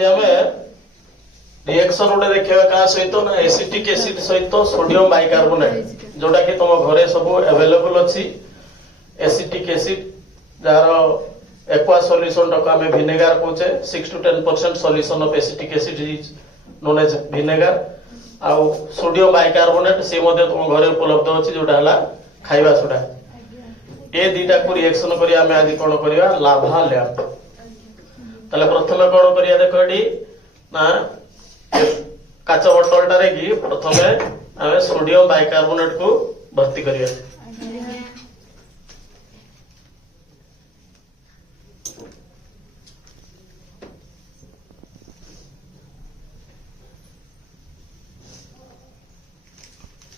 आज आम रिएक्शन गोटे देखा क्या सहित ना एसिटिक एसिड सहित सोडियम बाइकार्बोनेट जोटा कि तुम घरे सब अवेलेबल अच्छी एसिटिक एसिड जार एक्वा सॉल्यूशन टाको आम विनेगार कहचे 6 to 10% solution of acetic acid is known as vinegar आउ सोडियम बाइकार्बोनेट से तुम घरे उपलब्ध अच्छी जोटा है खाइबा सोडा ए दीटा को रिएक्शन करी आम आज कौन करवा लाभा लैंप ताले प्रथम कौन करिया देखो एडी ना काच बोतलटारे कि प्रथमे आम सोडियम बाइकार्बोनेट को भर्ती करिया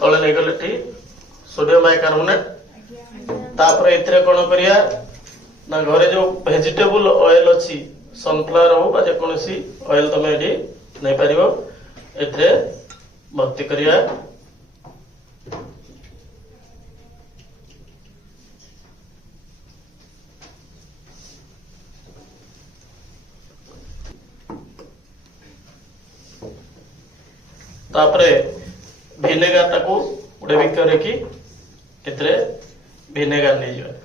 तले नहीं गले ठीक सोडियम बाइकार्बोनेट तापर एथिरे कौन करिया ना घरे जो वेजिटेबल ऑयल अच्छी सनफ्लावर हो बा जेकोसी ऑयल तुम ये नहीं पार एथिरे भर्ती करिया तापरे विनेगार टाको गोटे बिकर की एथिरे विनेगार नहीं जाए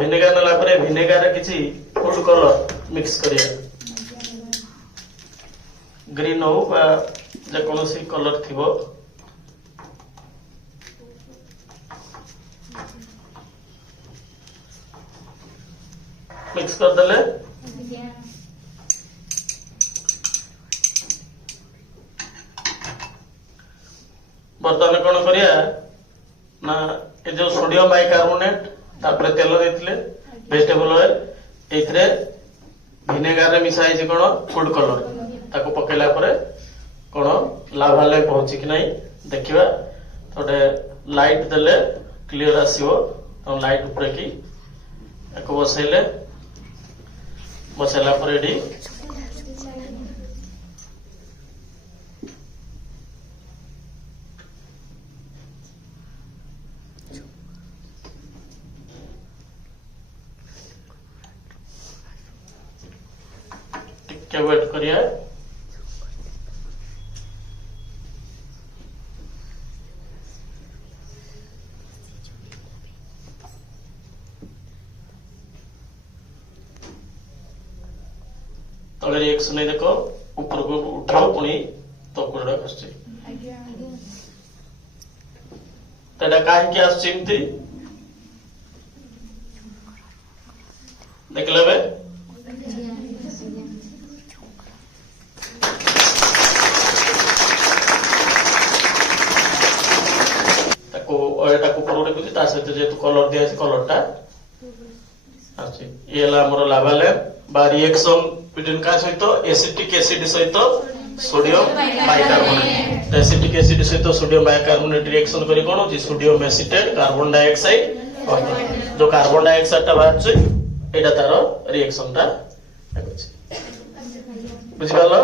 विनेगार नेला परे विनेगार किछि फूड कलर मिक्स करिया ग्रीन हो बा जे कोनोसी कलर थिबो मिक्स कर देले बर्तमान कौन करिया ना ये जो सोडियम बाइकार्बोनेट तापर तेल देथिले वेजिटेबल ऑयल एथरे विनेगार रे मिसाई जे कोन फूड कलर ताको पकेला परे कोन लाभा ले पहुंची कि नहीं देखिबा तोटे लाइट देले क्लियर आसीबो तो लाइट ऊपर की एको बसैले बसैला परे एडी क्या वेट करिए तले रिएक्शन नहीं देखो ऊपर को उठाओ पुणी तो कुरडा खसचे तेडा काहे कि आस चिमती देख लेबे सहित जेहेतु कलर दिया कलरटा ये लाभा लैंप बा रिएक्शन बिटवीन का सहित एसिटिक एसिड सहित सोडियम बाइकार्बोनेट एसिटिक एसिड सहित सोडियम बाइकार्बोनेट रिएक्शन करी कोन होची सोडियम एसिटेट कार्बन डाइऑक्साइड जो कार्बन डाइऑक्साइड टा बाहर एटा तार रिएक्शन टा बुझिपालो।